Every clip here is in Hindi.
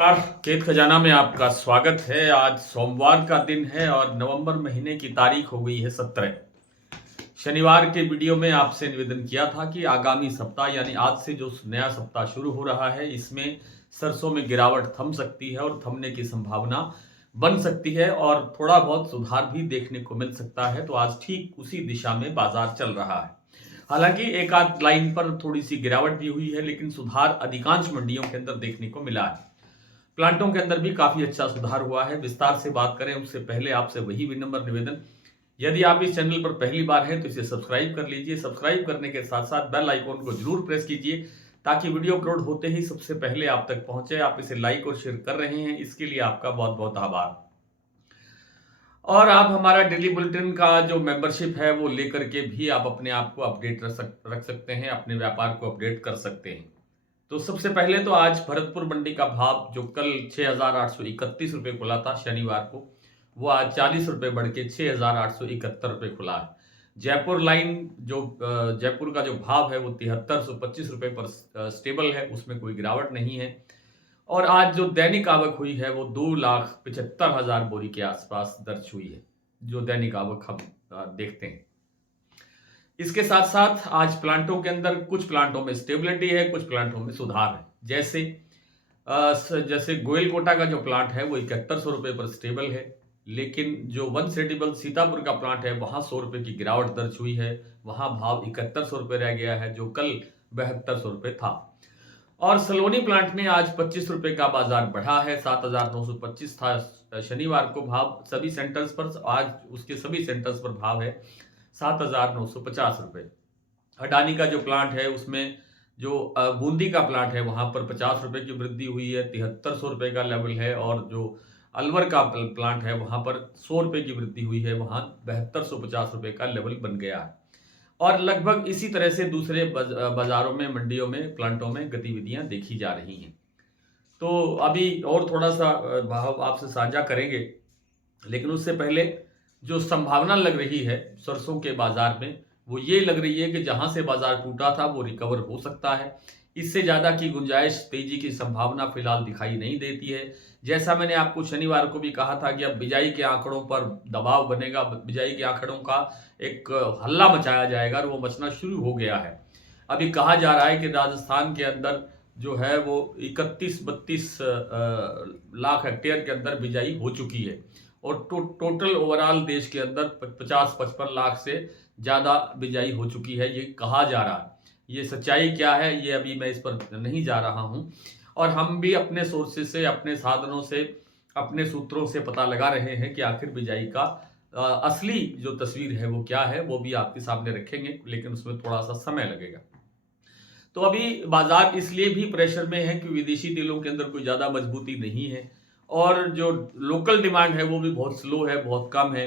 नमस्कार, खेत खजाना में आपका स्वागत है। आज सोमवार का दिन है और नवंबर महीने की तारीख हो गई है 17। शनिवार के वीडियो में आपसे निवेदन किया था कि आगामी सप्ताह यानी आज से जो नया सप्ताह शुरू हो रहा है इसमें सरसों में गिरावट थम सकती है और थमने की संभावना बन सकती है और थोड़ा बहुत सुधार भी देखने को मिल सकता है। तो आज ठीक उसी दिशा में बाजार चल रहा है। हालांकि एक आध लाइन पर थोड़ी सी गिरावट भी हुई है, लेकिन सुधार अधिकांश मंडियों के अंदर देखने को मिला है। प्लांटों के अंदर भी काफी अच्छा सुधार हुआ है। विस्तार से बात करें उससे पहले आपसे वही विनम्र निवेदन, यदि आप इस चैनल पर पहली बार हैं तो इसे सब्सक्राइब कर लीजिए। सब्सक्राइब करने के साथ साथ बेल आइकॉन को जरूर प्रेस कीजिए ताकि वीडियो अपलोड होते ही सबसे पहले आप तक पहुंचे। आप इसे लाइक और शेयर कर रहे हैं, इसके लिए आपका बहुत बहुत आभार। और आप हमारा डेली बुलेटिन का जो मेंबरशिप है वो लेकर के भी आप अपने आप को अपडेट रख सकते हैं, अपने व्यापार को अपडेट कर सकते हैं। तो सबसे पहले तो आज भरतपुर मंडी का भाव जो कल 6,831 रुपये खुला था शनिवार को, वो आज 40 रुपये बढ़ के 6,871 रुपये खुला है। जयपुर लाइन जो जयपुर का जो भाव है वो 7325 रुपये पर स्टेबल है, उसमें कोई गिरावट नहीं है। और आज जो दैनिक आवक हुई है वो 2,75,000 बोरी के आसपास दर्ज हुई है, जो दैनिक आवक हम देखते हैं। इसके साथ साथ आज प्लांटों के अंदर कुछ प्लांटों में स्टेबिलिटी है, कुछ प्लांटों में सुधार है। जैसे गोयल कोटा का जो प्लांट है वो 7100 रुपये पर स्टेबल है, लेकिन जो वन सेटिबल सीतापुर का प्लांट है वहां 100 रुपये की गिरावट दर्ज हुई है। वहां भाव 7100 रुपये रह गया है, जो कल 7200 रुपये था। और सलोनी प्लांट में आज 25 रुपये का बाजार बढ़ा है। 7,925 था शनिवार को भाव सभी सेंटर्स पर, आज उसके सभी सेंटर्स पर भाव है 7,950 रुपये। अडानी का जो प्लांट है उसमें जो बूंदी का प्लांट है वहां पर 50 रुपये की वृद्धि हुई है, 7300 रुपये का लेवल है। और जो अलवर का प्लांट है वहां पर 100 रुपये की वृद्धि हुई है, वहां 7250 रुपये का लेवल बन गया है। और लगभग इसी तरह से दूसरे बाजारों में, मंडियों में, प्लांटों में गतिविधियां देखी जा रही हैं। तो अभी और थोड़ा सा भाव आपसे साझा करेंगे, लेकिन उससे पहले जो संभावना लग रही है सरसों के बाजार में वो ये लग रही है कि जहां से बाजार टूटा था वो रिकवर हो सकता है। इससे ज्यादा की गुंजाइश, तेजी की संभावना फिलहाल दिखाई नहीं देती है। जैसा मैंने आपको शनिवार को भी कहा था कि अब बिजाई के आंकड़ों पर दबाव बनेगा, बिजाई के आंकड़ों का एक हल्ला मचाया जाएगा और वो मचना शुरू हो गया है। अभी कहा जा रहा है कि राजस्थान के अंदर जो है वो 31-32 लाख हेक्टेयर के अंदर बिजाई हो चुकी है और टोटल ओवरऑल देश के अंदर 50-55 लाख से ज़्यादा बिजाई हो चुकी है, ये कहा जा रहा है। ये सच्चाई क्या है ये अभी मैं इस पर नहीं जा रहा हूँ। और हम भी अपने सोर्सेज से, अपने साधनों से, अपने सूत्रों से पता लगा रहे हैं कि आखिर बिजाई का असली जो तस्वीर है वो क्या है, वो भी आपके सामने रखेंगे, लेकिन उसमें थोड़ा सा समय लगेगा। तो अभी बाजार इसलिए भी प्रेशर में है कि विदेशी तेलों के अंदर कोई ज़्यादा मजबूती नहीं है और जो लोकल डिमांड है वो भी बहुत स्लो है, बहुत कम है।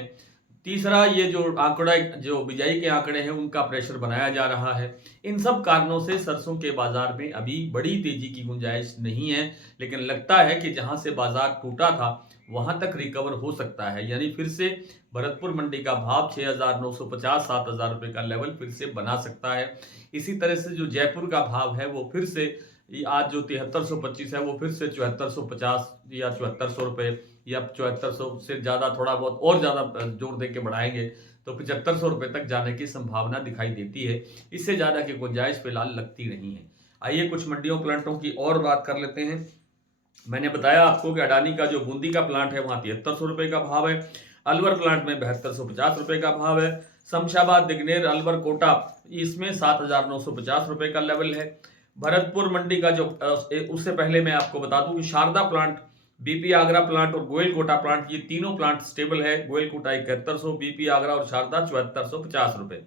तीसरा, ये जो आंकड़ा, जो बिजाई के आंकड़े हैं उनका प्रेशर बनाया जा रहा है। इन सब कारणों से सरसों के बाजार में अभी बड़ी तेजी की गुंजाइश नहीं है, लेकिन लगता है कि जहां से बाजार टूटा था वहां तक रिकवर हो सकता है। यानी फिर से भरतपुर मंडी का भाव 6,950-7,000 रुपये का लेवल फिर से बना सकता है। इसी तरह से जो जयपुर का भाव है वो फिर से आज जो 7325 है वो फिर से 7450 या 7400 रुपये या 7400 से ज़्यादा, थोड़ा बहुत और ज़्यादा जोर दे के बढ़ाएंगे तो 7500 रुपये तक जाने की संभावना दिखाई देती है। इससे ज़्यादा की गुंजाइश फिलहाल लगती नहीं है। आइए कुछ मंडियों, प्लांटों की और बात कर लेते हैं। मैंने बताया आपको कि अडानी का जो बूंदी का प्लांट है वहाँ 7300 रुपये का भाव है। अलवर प्लांट में 7250 रुपये का भाव है। शमशाबाद, दिग्नेर, अलवर, कोटा, इसमें 7,950 रुपये का लेवल है। भरतपुर मंडी का जो उससे पहले मैं आपको बता दूं कि Sharda plant, BP Agra plant और गोयल कोटा प्लांट, ये तीनों प्लांट स्टेबल है। गोयल कोटा 7100, बीपी आगरा और शारदा 7450 रुपये।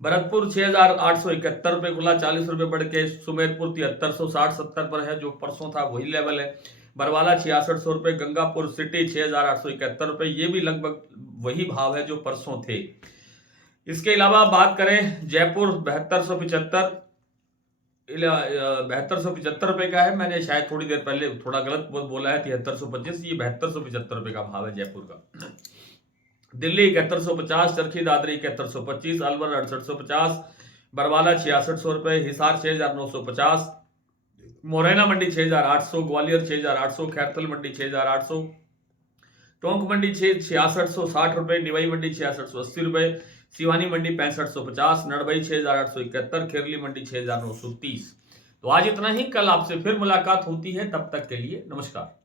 भरतपुर 6,871 रुपये खुला, 40 रुपये बढ़ के। सुमेरपुर 7360-70 पर है, जो परसों था वही लेवल है। बरवाला 6600 रुपये, गंगापुर सिटी 6,871 रुपये, ये भी लगभग वही भाव है जो परसों थे। इसके अलावा बात करें जयपुर 7275 रुपये का है। मैंने शायद थोड़ी देर पहले थोड़ा गलत बोला है, 7325, ये 7275 रुपये का भाव है जयपुर का। दिल्ली 7150, चरखी दादरी 7125, अलवर 6850, बरवाला 6600 रुपये, हिसार 6,950, मुरैना मंडी 6,800, ग्वालियर 6,800, खैरतल मंडी 6,800, टोंक मंडी 6,6660 रुपए, निवाई मंडी 6,680 रुपए, सिवानी मंडी 6,550, नड़बई 6,871, खेरली मंडी 6,930। तो आज इतना ही, कल आपसे फिर मुलाकात होती है, तब तक के लिए नमस्कार।